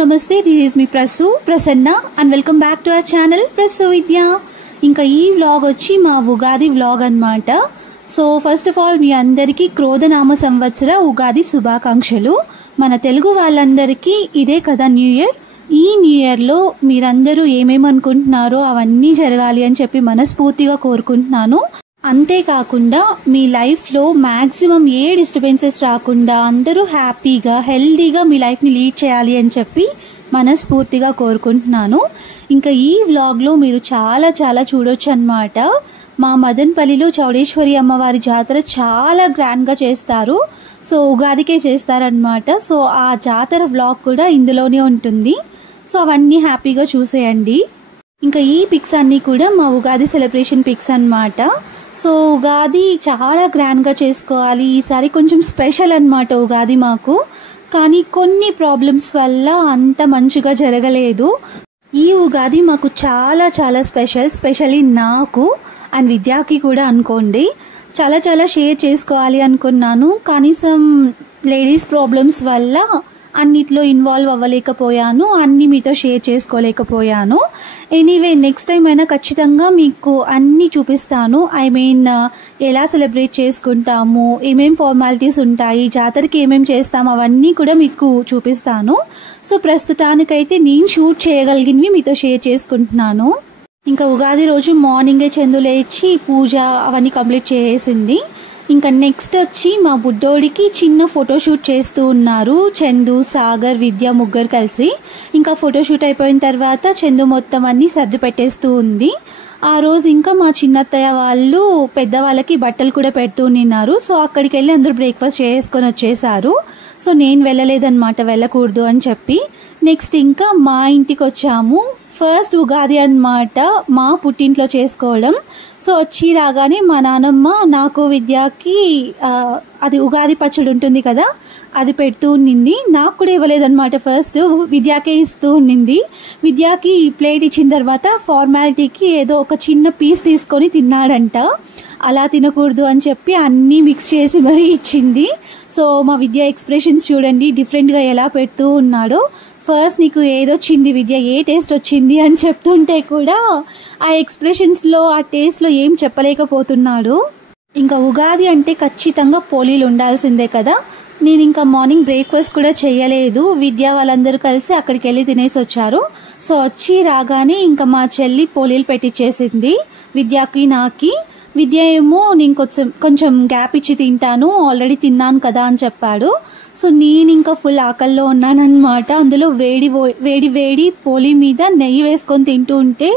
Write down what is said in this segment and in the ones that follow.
నమస్తే, this is me Prasanna and welcome back to our channel Prasu Vidya. ఇంకా ఈ వ్లాగ్ వచ్చి మా ఉగాది వ్లాగ్ అన్నమాట. సో ఫస్ట్ ఆఫ్ ఆల్ మీ అందరికీ క్రోధనామ సంవత్సర ఉగాది శుభాకాంక్షలు. మన తెలుగు వాళ్ళందరికీ ఇదే కదా న్యూ ఇయర్. ఈ న్యూ ఇయర్లో మీరందరూ ఏమేమి అనుకుంటున్నారో అవన్నీ జరగాలి అని చెప్పి మనస్ఫూర్తిగా కోరుకుంటున్నాను. అంతేకాకుండా మీ లైఫ్లో మ్యాక్సిమం ఏ డిస్టర్బెన్సెస్ రాకుండా అందరూ హ్యాపీగా హెల్తీగా మీ లైఫ్ని లీడ్ చేయాలి అని చెప్పి మనస్ఫూర్తిగా కోరుకుంటున్నాను. ఇంకా ఈ వ్లాగ్లో మీరు చాలా చాలా చూడొచ్చు అన్నమాట. మా మదన్పల్లిలో చౌడేశ్వరి అమ్మవారి జాతర చాలా గ్రాండ్గా చేస్తారు. సో ఉగాదికే చేస్తారనమాట. సో ఆ జాతర వ్లాగ్ కూడా ఇందులోనే ఉంటుంది. సో అవన్నీ హ్యాపీగా చూసేయండి. ఇంకా ఈ పిక్స్ అన్నీ కూడా మా ఉగాది సెలబ్రేషన్ పిక్స్ అన్నమాట. సో ఉగాది చాలా గ్రాండ్గా చేసుకోవాలి. ఈసారి కొంచెం స్పెషల్ అన్నమాట ఉగాది మాకు. కానీ కొన్ని ప్రాబ్లమ్స్ వల్ల అంత మంచిగా జరగలేదు. ఈ ఉగాది మాకు చాలా చాలా స్పెషల్లీ నాకు అండ్ విద్యాకి కూడా అనుకోండి. చాలా చాలా షేర్ చేసుకోవాలి అనుకున్నాను. కానీ సమ్ లేడీస్ ప్రాబ్లమ్స్ వల్ల అన్నిట్లో ఇన్వాల్వ్ అవ్వలేకపోయాను, అన్నీ మీతో షేర్ చేసుకోలేకపోయాను. ఎనీవే నెక్స్ట్ టైం అయినా ఖచ్చితంగా మీకు అన్నీ చూపిస్తాను. ఎలా సెలబ్రేట్ చేసుకుంటాము, ఏమేం ఫార్మాలిటీస్ ఉంటాయి, జాతరకి ఏమేం చేస్తాము, అవన్నీ కూడా మీకు చూపిస్తాను. సో ప్రస్తుతానికైతే నేను షూట్ చేయగలిగినవి మీతో షేర్ చేసుకుంటున్నాను. ఇంకా ఉగాది రోజు మార్నింగే చందు లేచి పూజ అవన్నీ కంప్లీట్ చేసేసింది. ఇంకా నెక్స్ట్ వచ్చి మా బుడ్డోడికి చిన్న ఫోటోషూట్ చేస్తూ ఉన్నారు. చందు, సాగర్, విద్య ముగ్గురు కలిసి. ఇంకా ఫోటోషూట్ అయిపోయిన తర్వాత చందు మొత్తం అన్నీ సర్ది పెట్టేస్తూ ఉంది. ఆ రోజు ఇంకా మా చిన్నత్తయ్య వాళ్ళు పెద్దవాళ్ళకి బట్టలు కూడా పెడుతూ ఉన్నారు. సో అక్కడికి వెళ్ళి అందరూ బ్రేక్ఫాస్ట్ చేసుకొని వచ్చేసారు. సో నేను వెళ్ళలేదన్నమాట, వెళ్ళకూడదు అని చెప్పి. నెక్స్ట్ ఇంకా మా ఇంటికి వచ్చాము. ఫస్ట్ ఉగాది అన్నమాట మా పుట్టింట్లో చేసుకోవడం. సో వచ్చి రాగానే మా నానమ్మ నాకు విద్యకి అది ఉగాది పచ్చడి ఉంటుంది కదా, అది పెడుతూ ఉన్నింది. నాకు కూడా ఇవ్వలేదన్నమాట. ఫస్ట్ విద్యాకే ఇస్తూ ఉన్నింది. విద్యాకి ప్లేట్ ఇచ్చిన తర్వాత ఫార్మాలిటీకి ఏదో ఒక చిన్న పీస్ తీసుకొని తిన్నాడంట. అలా తినకూడదు అని చెప్పి అన్నీ మిక్స్ చేసి మరీ ఇచ్చింది. సో మా విద్య ఎక్స్ప్రెషన్స్ చూడండి, డిఫరెంట్గా ఎలా పెడుతూ ఉన్నాడో. ఫస్ట్ నీకు ఏదొచ్చింది విద్య, ఏ టేస్ట్ వచ్చింది అని చెప్తుంటే కూడా ఆ ఎక్స్ప్రెషన్స్లో ఆ టేస్ట్లో ఏం చెప్పలేకపోతున్నాడు. ఇంకా ఉగాది అంటే ఖచ్చితంగా పోలీలు ఉండాల్సిందే కదా. నేను ఇంకా మార్నింగ్ బ్రేక్ఫాస్ట్ కూడా చేయలేదు. విద్య వాళ్ళందరూ కలిసి అక్కడికి వెళ్ళి తినేసి వచ్చారు. సో వచ్చి రాగానే ఇంకా మా చెల్లి పోలీలు పెట్టించేసింది విద్యకి నాకి. విద్య ఏమో నేను కొంచెం గ్యాప్ ఇచ్చి తింటాను, ఆల్రెడీ తిన్నాను కదా అని చెప్పాడు. సో నేను ఇంకా ఫుల్ ఆకల్లో ఉన్నానన్నమాట. అందులో వేడి పోలి మీద నెయ్యి వేసుకొని తింటూ ఉంటే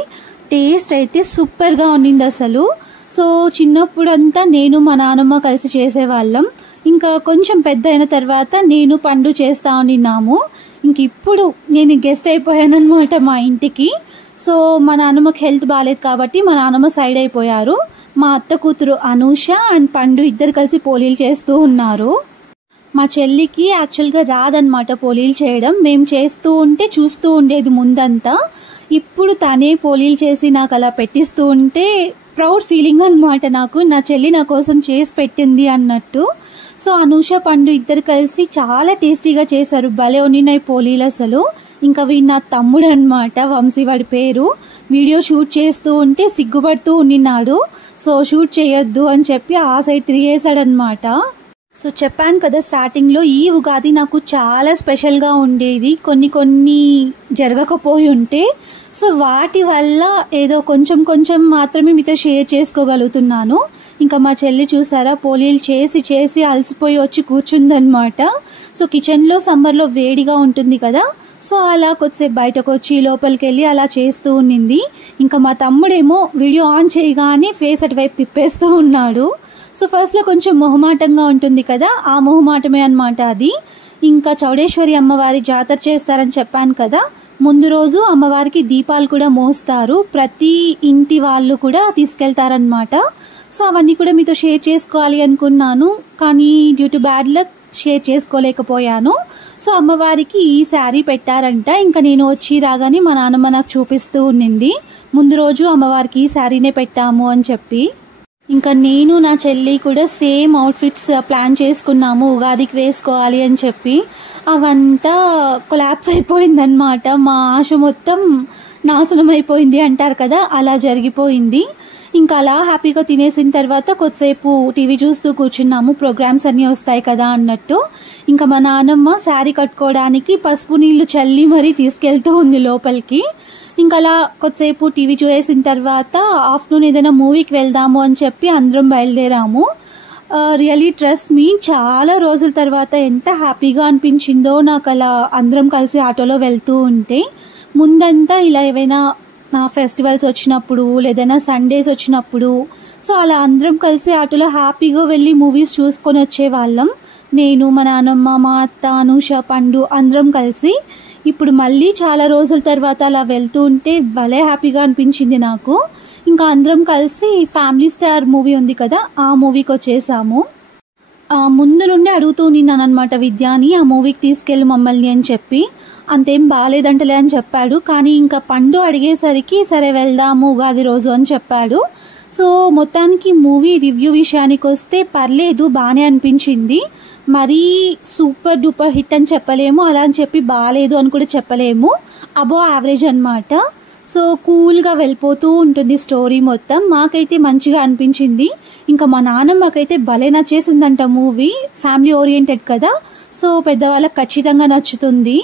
టేస్ట్ అయితే సూపర్గా ఉన్నింది అసలు. సో చిన్నప్పుడంతా నేను మా నాన్నమ్మ కలిసి చేసేవాళ్ళం. ఇంకా కొంచెం పెద్ద అయిన తర్వాత నేను పండు చేస్తా ఉన్నాము. ఇంక ఇప్పుడు నేను గెస్ట్ అయిపోయాను అనమాట మా ఇంటికి. సో మా నాన్నమ్మకి హెల్త్ బాగాలేదు కాబట్టి మా నాన్నమ్మ సైడ్ అయిపోయారు. మా అత్త కూతురు అనూష అండ్ పండు ఇద్దరు కలిసి పోలీలు చేస్తూ ఉన్నారు. మా చెల్లికి యాక్చువల్గా రాదనమాట పోలీలు చేయడం. మేము చేస్తూ ఉంటే చూస్తూ ఉండేది ముందంతా. ఇప్పుడు తనే పోలీలు చేసి నాకు అలా పెట్టిస్తూ ఉంటే ప్రౌడ్ ఫీలింగ్ అనమాట నాకు. నా చెల్లి నా కోసం చేసి పెట్టింది అన్నట్టు. సో అనూష పండు ఇద్దరు కలిసి చాలా టేస్టీగా చేశారు. భలే ఉన్నాయి పోలీలు అసలు. ఇంకా వీడు నా తమ్ముడు అనమాట, వంశీ వాడి పేరు. వీడియో షూట్ చేస్తూ ఉంటే సిగ్గుపడుతూ ఉన్నాడు. సో షూట్ చేయొద్దు అని చెప్పి ఆ సైడ్ తిరిగేశాడనమాట. సో చెప్పాను కదా స్టార్టింగ్లో, ఈ ఉగాది నాకు చాలా స్పెషల్గా ఉండేది. కొన్ని జరగకపోయి ఉంటే సో వాటి వల్ల ఏదో కొంచెం మాత్రమే మీతో షేర్ చేసుకోగలుగుతున్నాను. ఇంకా మా చెల్లి చూసారా, పోలీలు చేసి అలసిపోయి వచ్చి కూర్చుందనమాట. సో కిచెన్లో సమ్మర్లో వేడిగా ఉంటుంది కదా, సో అలా కొద్దిసేపు బయటకు వచ్చి లోపలికి వెళ్ళి అలా చేస్తూ ఉన్నింది. ఇంకా మా తమ్ముడేమో వీడియో ఆన్ చేయగానే ఫేస్ అటువైపు తిప్పేస్తూ ఉన్నాడు. సో ఫస్ట్లో కొంచెం మొహమాటంగా ఉంటుంది కదా, ఆ మొహమాటమే అనమాట అది. ఇంకా చౌడేశ్వరి అమ్మవారి జాతర చేస్తారని చెప్పాను కదా, ముందు రోజు అమ్మవారికి దీపాలు కూడా మోస్తారు. ప్రతి ఇంటి వాళ్ళు కూడా తీసుకెళ్తారనమాట. సో అవన్నీ కూడా మీతో షేర్ చేసుకోవాలి అనుకున్నాను, కానీ due to bad luck share చేసుకోలేకపోయాను. సో అమ్మవారికి ఈ శారీ పెట్టారంట. ఇంకా నేను వచ్చి రాగానే మా నాన్నమ్మ నాకు చూపిస్తూ ఉన్నింది, ముందు రోజు అమ్మవారికి ఈ శారీనే పెట్టాము అని చెప్పి. ఇంకా నేను నా చెల్లి కూడా సేమ్ అవుట్ఫిట్స్ ప్లాన్ చేసుకున్నాము ఉగాదికి వేసుకోవాలి అని చెప్పి. అవంతా కొలాప్స్ అయిపోయిందనమాట. మా ఆశ మొత్తం నాశనం అయిపోయింది అంటారు కదా, అలా జరిగిపోయింది. ఇంకా అలా హ్యాపీగా తినేసిన తర్వాత కొద్దిసేపు టీవీ చూస్తూ కూర్చున్నాము, ప్రోగ్రామ్స్ అన్నీ వస్తాయి కదా అన్నట్టు. ఇంకా మా నాన్నమ్మ శారీ కట్టుకోవడానికి పసుపు నీళ్లు చల్లి మరీ తీసుకెళ్తూ ఉంది లోపలికి. ఇంకా అలా కొద్దిసేపు టీవీ చూసేసిన తర్వాత ఆఫ్టర్నూన్ ఏదైనా మూవీకి వెళ్దాము అని చెప్పి అందరం బయలుదేరాము. రియలీ ట్రస్ట్ మీ, చాలా రోజుల తర్వాత ఎంత హ్యాపీగా అనిపించిందో నాకు అలా అందరం కలిసి ఆటోలో వెళ్తూ ఉంటే. ముందంతా ఇలా ఏవైనా ఫెస్టివల్స్ వచ్చినప్పుడు లేదైనా సండేస్ వచ్చినప్పుడు సో అలా అందరం కలిసి ఆటోలో హ్యాపీగా వెళ్ళి మూవీస్ చూసుకొని వచ్చేవాళ్ళం. నేను, మా నాన్నమ్మ, మా అత్త, అనూష, పండు అందరం కలిసి. ఇప్పుడు మళ్ళీ చాలా రోజుల తర్వాత అలా వెళ్తూ ఉంటే భలే హ్యాపీగా అనిపించింది నాకు. ఇంకా అందరం కలిసి ఫ్యామిలీ స్టార్ మూవీ ఉంది కదా, ఆ మూవీకి వచ్చేసాము. ముందు నుండి అడుగుతూ ఉన్నాను అనమాట విద్యాని ఆ మూవీకి తీసుకెళ్ళి మమ్మల్ని అని చెప్పి. అంతేం బాగాలేదంటలే అని చెప్పాడు. కానీ ఇంకా పండు అడిగేసరికి సరే వెళ్దాము ఉగాది రోజు అని చెప్పాడు. సో మొత్తానికి మూవీ రివ్యూ విషయానికి వస్తే పర్లేదు, బాగానే అనిపించింది. మరీ సూపర్ డూపర్ హిట్ అని చెప్పలేము, అలా అని చెప్పి బాగాలేదు అని కూడా చెప్పలేము, అబో యావరేజ్ అనమాట. సో కూల్గా వెళ్ళిపోతూ ఉంటుంది స్టోరీ మొత్తం. మాకైతే మంచిగా అనిపించింది. ఇంకా మా నాన్నమ్మకైతే భలే నచ్చేసిందంట మూవీ. ఫ్యామిలీ ఓరియంటెడ్ కదా, సో పెద్దవాళ్ళకి ఖచ్చితంగా నచ్చుతుంది.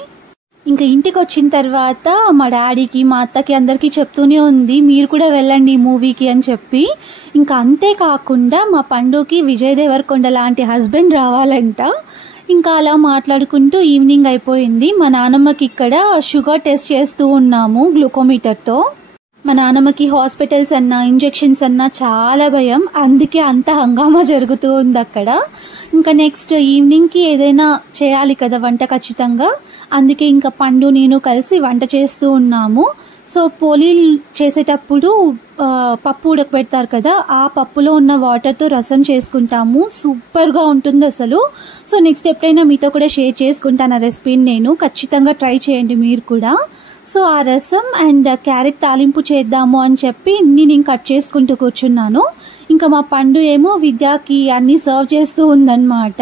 ఇంకా ఇంటికి వచ్చిన తర్వాత మా డాడీకి, మా అత్తకి అందరికీ చెప్తూనే ఉంది మీరు కూడా వెళ్ళండి ఈ మూవీకి అని చెప్పి. ఇంకా అంతేకాకుండా మా పండుకి విజయ్ దేవరకొండ లాంటి హస్బెండ్ రావాలంట. ఇంకా అలా మాట్లాడుకుంటూ ఈవినింగ్ అయిపోయింది. మా నాన్నమ్మకి ఇక్కడ షుగర్ టెస్ట్ చేస్తూ ఉన్నాము గ్లూకోమీటర్తో. మా నాన్నమ్మకి హాస్పిటల్స్ అన్నా ఇంజెక్షన్స్ అన్నా చాలా భయం, అందుకే అంత హంగామా జరుగుతూ ఉంది అక్కడ. ఇంకా నెక్స్ట్ ఈవినింగ్కి ఏదైనా చేయాలి కదా వంట ఖచ్చితంగా, అందుకే ఇంకా పండు నేను కలిసి వంట చేస్తూ ఉన్నాము. సో పోలీలు చేసేటప్పుడు పప్పు ఉడకబెడతారు కదా, ఆ పప్పులో ఉన్న వాటర్తో రసం చేసుకుంటాము, సూపర్గా ఉంటుంది అసలు. సో నెక్స్ట్ ఎప్పుడైనా మీతో కూడా షేర్ చేసుకుంటాను ఆ రెసిపీని, నేను ఖచ్చితంగా ట్రై చేయండి మీరు కూడా. సో ఆ రసం అండ్ క్యారెట్ తాలింపు చేద్దాము అని చెప్పి నేను కట్ చేసుకుంటూ కూర్చున్నాను. ఇంకా మా పండు ఏమో విద్యకి అన్నీ సర్వ్ చేస్తూ ఉందన్నమాట.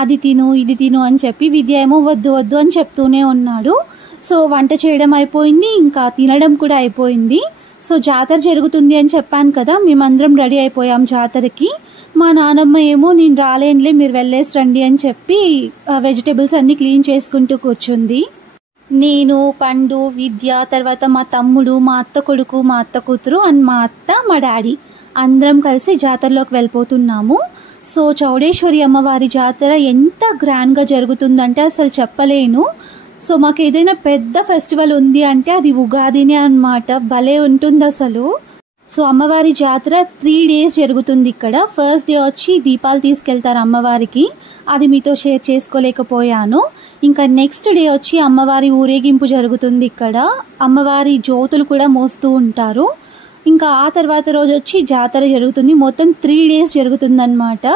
అది తిను ఇది తిను అని చెప్పి, విద్య ఏమో వద్దు వద్దు అని చెప్తూనే ఉన్నాడు. సో వంట చేయడం అయిపోయింది, ఇంకా తినడం కూడా అయిపోయింది. సో జాతర జరుగుతుంది అని చెప్పాను కదా, మేమందరం రెడీ అయిపోయాం జాతరకి. మా నానమ్మ ఏమో నేను రాలేనులే మీరు వెళ్ళేసి రండి అని చెప్పి వెజిటేబుల్స్ అన్నీ క్లీన్ చేసుకుంటూ కూర్చుంది. నేను, పండు, విద్య, తర్వాత మా తమ్ముడు, మా అత్త కొడుకు, మా అత్త కూతురు అండ్ మా అత్త, మా డాడీ అందరం కలిసి జాతరలోకి వెళ్ళిపోతున్నాము. సో చౌడేశ్వరి అమ్మవారి జాతర ఎంత గ్రాండ్గా జరుగుతుందంటే అసలు చెప్పలేను. సో మాకు ఏదైనా పెద్ద ఫెస్టివల్ ఉంది అంటే అది ఉగాదినే అన్నమాట, భలే ఉంటుంది అసలు. సో అమ్మవారి జాతర 3 days జరుగుతుంది ఇక్కడ. ఫస్ట్ డే వచ్చి దీపాలు తీసుకెళ్తారు అమ్మవారికి, అది మీతో షేర్ చేసుకోలేకపోయాను. ఇంకా నెక్స్ట్ డే వచ్చి అమ్మవారి ఊరేగింపు జరుగుతుంది ఇక్కడ, అమ్మవారి జ్యోతులు కూడా మోస్తూ ఉంటారు. ఇంకా ఆ తర్వాత రోజు వచ్చి జాతర జరుగుతుంది. మొత్తం 3 days జరుగుతుందన్నమాట.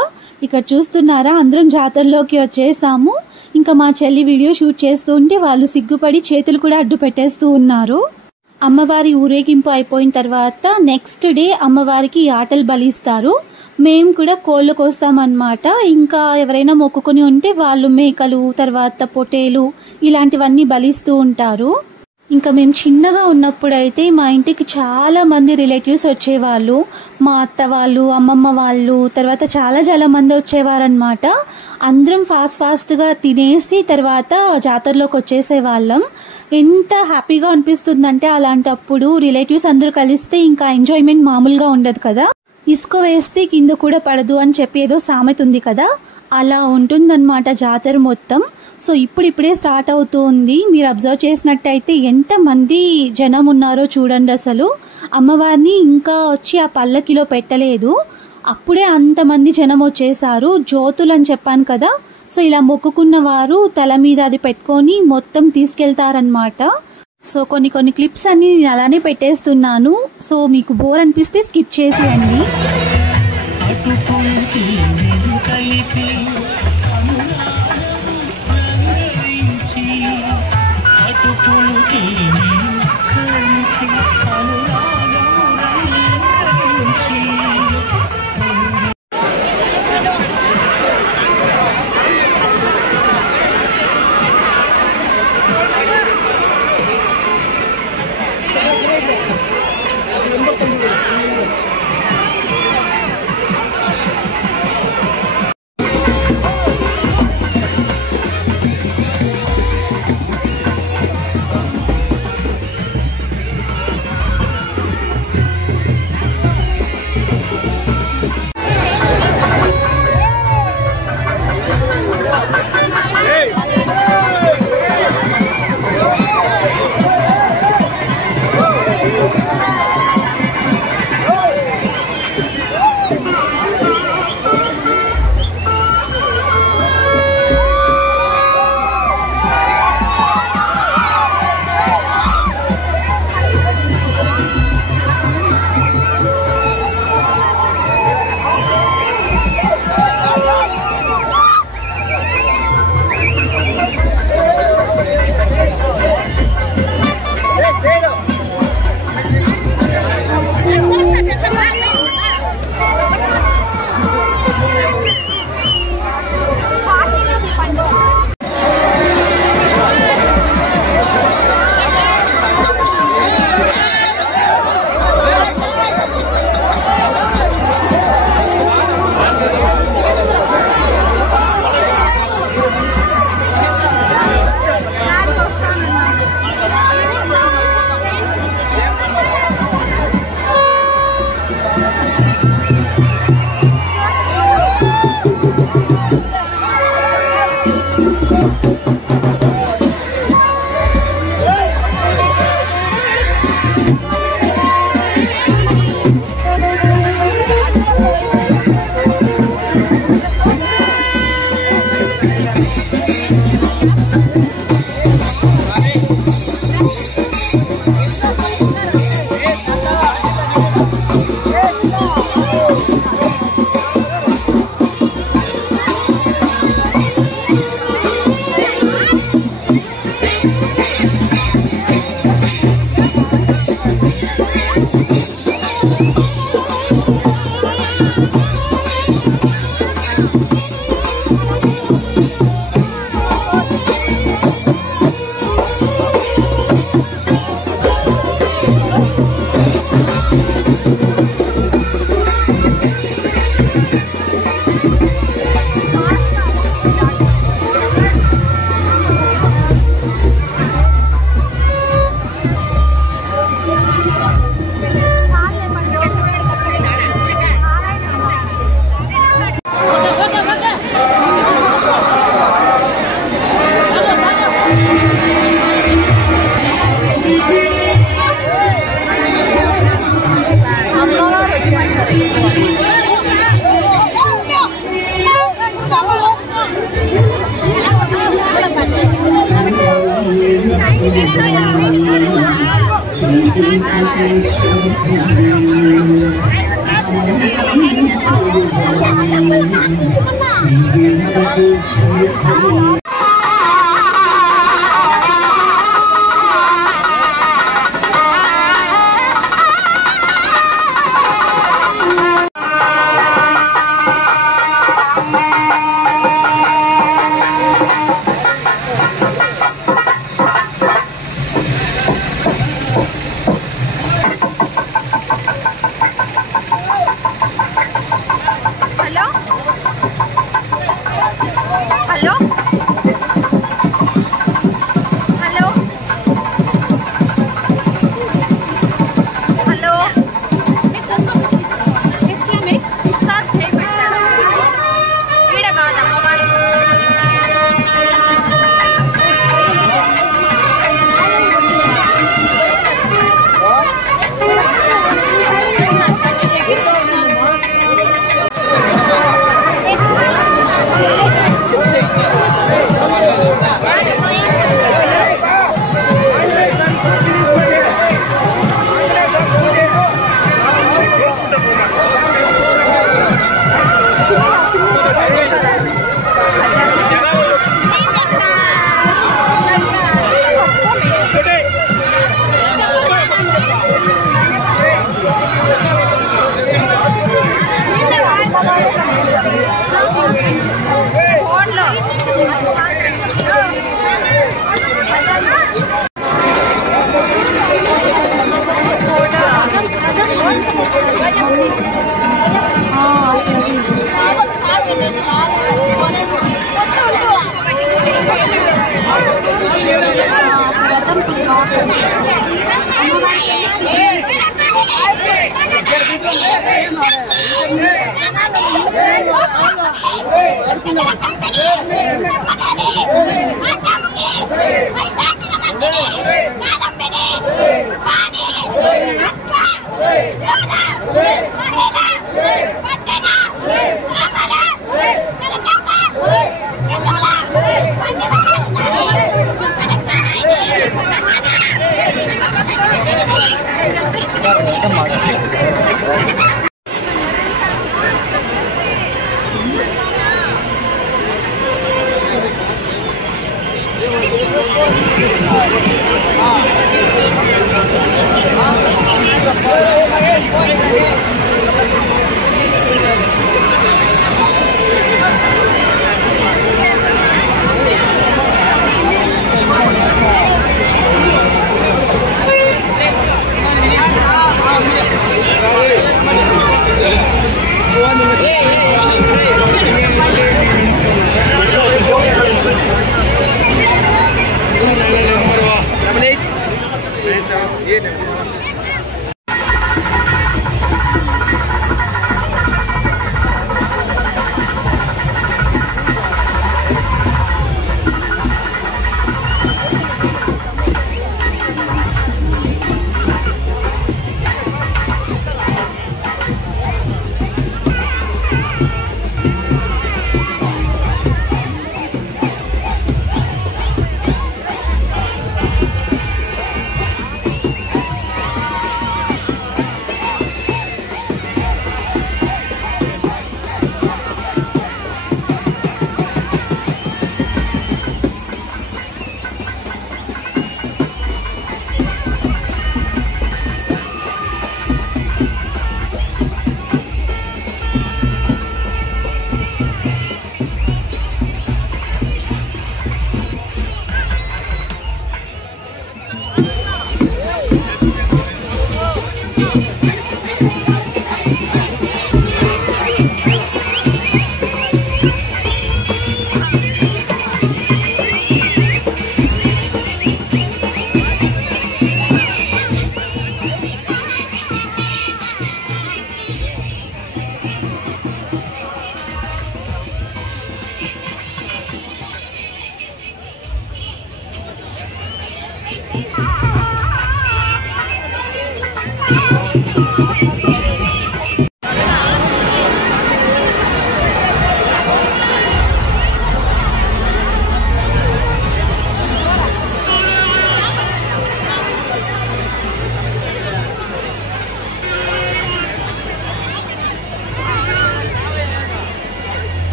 ఇక్కడ చూస్తున్నారా అందరం జాతరలోకి వచ్చేసాము. ఇంకా మా చెల్లి వీడియో షూట్ చేస్తూ ఉంటే వాళ్ళు సిగ్గుపడి చేతులు కూడా అడ్డు పెట్టేస్తూ ఉన్నారు. అమ్మవారి ఊరేగింపు అయిపోయిన తర్వాత నెక్స్ట్ డే అమ్మవారికి ఆటలు బలిస్తారు. మేము కూడా కోళ్ళు కోస్తామన్నమాట. ఇంకా ఎవరైనా మొక్కుకొని ఉంటే వాళ్ళు మేకలు, తర్వాత పొటేలు ఇలాంటివన్నీ బలిస్తూ ఉంటారు. ఇంకా మేము చిన్నగా ఉన్నప్పుడైతే మా ఇంటికి చాలా మంది రిలేటివ్స్ వచ్చేవాళ్ళు, మా అత్త వాళ్ళు, అమ్మమ్మ వాళ్ళు, తర్వాత చాలా మంది వచ్చేవారనమాట. అందరం ఫాస్ట్గా తినేసి తర్వాత జాతరలోకి వచ్చేసేవాళ్ళం. ఎంత హ్యాపీగా అనిపిస్తుందంటే అలాంటప్పుడు రిలేటివ్స్ అందరూ కలిస్తే ఇంకా ఎంజాయ్మెంట్ మామూలుగా ఉండదు కదా. ఇసుక వేస్తే కింద కూడా పడదు అని చెప్పి ఏదో సామెత ఉంది కదా, అలా ఉంటుందన్నమాట జాతర మొత్తం. సో ఇప్పుడిప్పుడే స్టార్ట్ అవుతూ ఉంది. మీరు అబ్జర్వ్ చేసినట్టయితే ఎంతమంది జనం ఉన్నారో చూడండి అసలు. అమ్మవారిని ఇంకా వచ్చి ఆ పల్లకిలో పెట్టలేదు, అప్పుడే అంతమంది జనం వచ్చేసారు. జ్యోతులు అని చెప్పాను కదా, సో ఇలా మొక్కుకున్న వారు తల మీద అది పెట్టుకొని మొత్తం తీసుకెళ్తారనమాట. సో కొన్ని క్లిప్స్ అన్ని నేను అలానే పెట్టేస్తున్నాను. సో మీకు బోర్ అనిపిస్తే స్కిప్ చేసేయండి.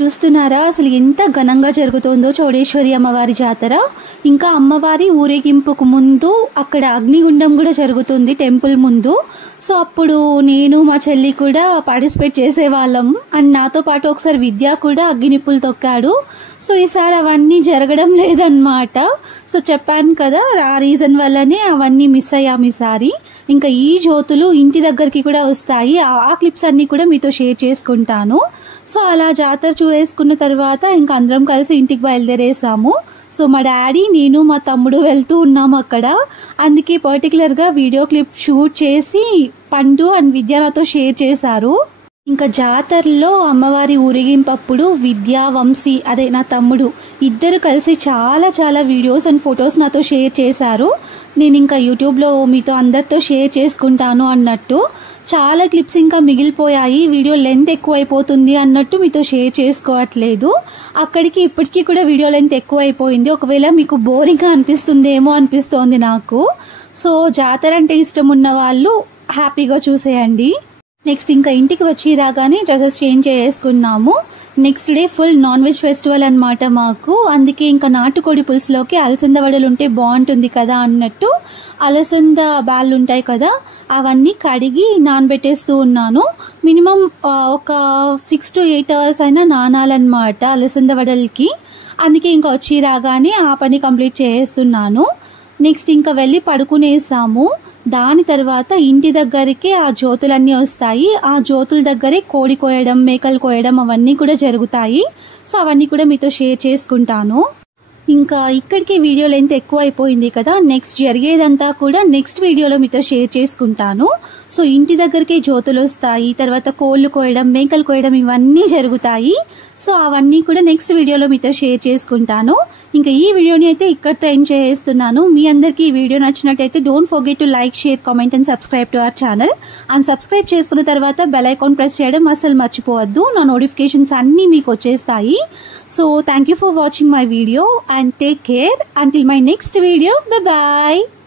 చూస్తున్నారా అసలు ఎంత ఘనంగా జరుగుతుందో చౌడేశ్వరి అమ్మవారి జాతర. ఇంకా అమ్మవారి ఊరేగింపుకు ముందు అక్కడ అగ్నిగుండం కూడా జరుగుతుంది టెంపుల్ ముందు. సో అప్పుడు నేను మా చెల్లి కూడా పార్టిసిపేట్ చేసేవాళ్ళం. అండ్ నాతో పాటు ఒకసారి విద్య కూడా అగ్గినిప్పులు తొక్కాడు. సో ఈసారి అవన్నీ జరగడం లేదన్నమాట. సో చెప్పాను కదా, ఆ రీజన్ వల్లనే అవన్నీ మిస్ అయ్యాము ఈసారి. ఇంకా ఈ జ్యోతులు ఇంటి దగ్గరికి కూడా వస్తాయి. ఆ క్లిప్స్ అన్ని కూడా మీతో షేర్ చేసుకుంటాను. సో అలా జాతర చూసుకున్న తర్వాత ఇంకా అందరం కలిసి ఇంటికి బయలుదేరేసాము. సో మా డాడీ, నేను, మా తమ్ముడు వెళ్తూ ఉన్నాము అక్కడ. అందుకే పర్టికులర్గా వీడియో క్లిప్ షూట్ చేసి పండు అండ్ విద్య నాతో షేర్ చేశారు. ఇంకా జాతరలో అమ్మవారి ఊరేగింపప్పుడు విద్య, వంశీ అదే నా తమ్ముడు ఇద్దరు కలిసి చాలా వీడియోస్ అండ్ ఫొటోస్ నాతో షేర్ చేశారు. నేను ఇంకా యూట్యూబ్లో మీతో అందరితో షేర్ చేసుకుంటాను అన్నట్టు. చాలా క్లిప్స్ ఇంకా మిగిలిపోయాయి, వీడియో లెంత్ ఎక్కువ అయిపోతుంది అన్నట్టు మీతో షేర్ చేసుకోవట్లేదు. అక్కడికి ఇప్పటికీ కూడా వీడియో లెంత్ ఎక్కువ అయిపోయింది. ఒకవేళ మీకు బోరింగ్గా అనిపిస్తుందేమో అనిపిస్తోంది నాకు. సో జాతర అంటే ఇష్టం ఉన్న వాళ్ళు హ్యాపీగా చూసేయండి. నెక్స్ట్ ఇంకా ఇంటికి వచ్చి రాగానే డ్రెస్సెస్ చేంజ్ చేసుకున్నాము. Next day full non veg festival అనమాట మాకు. అందుకే ఇంకా నాటుకోడి పులుసులోకి అలసంద వడలు ఉంటే బాగుంటుంది కదా అన్నట్టు అలసంద బ్యాళ్ళు ఉంటాయి కదా, అవన్నీ కడిగి నానబెట్టేస్తూ ఉన్నాను. మినిమం ఒక 6 to 8 hours అయినా నానాలన్నమాట అలసంద వడలకి. అందుకే ఇంకా వచ్చి రాగానే ఆ పని కంప్లీట్ చేస్తున్నాను. నెక్స్ట్ ఇంకా వెళ్ళి పడుకునేసాము. దాని తర్వాత ఇంటి దగ్గరికి ఆ జ్యోతులన్నీ వస్తాయి. ఆ జ్యోతుల దగ్గరే కోడి కోయడం, మేకలు కోయడం అవన్నీ కూడా జరుగుతాయి. సో అవన్నీ కూడా మీతో షేర్ చేసుకుంటాను. ఇంకా ఇక్కడికి వీడియో లెంత్ ఎక్కువ అయిపోయింది కదా, నెక్స్ట్ జరిగేదంతా కూడా నెక్స్ట్ వీడియోలో మీతో షేర్ చేసుకుంటాను. సో ఇంటి దగ్గరికి జ్యోతులు వస్తాయి, తర్వాత కోళ్ళు కోయడం, మేకలు కోయడం ఇవన్నీ జరుగుతాయి. సో అవన్నీ కూడా నెక్స్ట్ వీడియోలో మీతో షేర్ చేసుకుంటాను. ఇంకా ఈ వీడియోని అయితే ఇక్కడితో ఎండ్ చేస్తున్నాను. మీ అందరికీ ఈ వీడియో నచ్చినట్టయితే don't forget to like, share, comment and subscribe to our channel. And subscribe చేసుకున్న తర్వాత బెల్ ఐకాన్ ప్రెస్ చేయడం అసలు మర్చిపోవద్దు. నా నోటిఫికేషన్స్ అన్నీ మీకు వచ్చేస్తాయి. So thank you for watching my video and take care until my next video. Bye bye.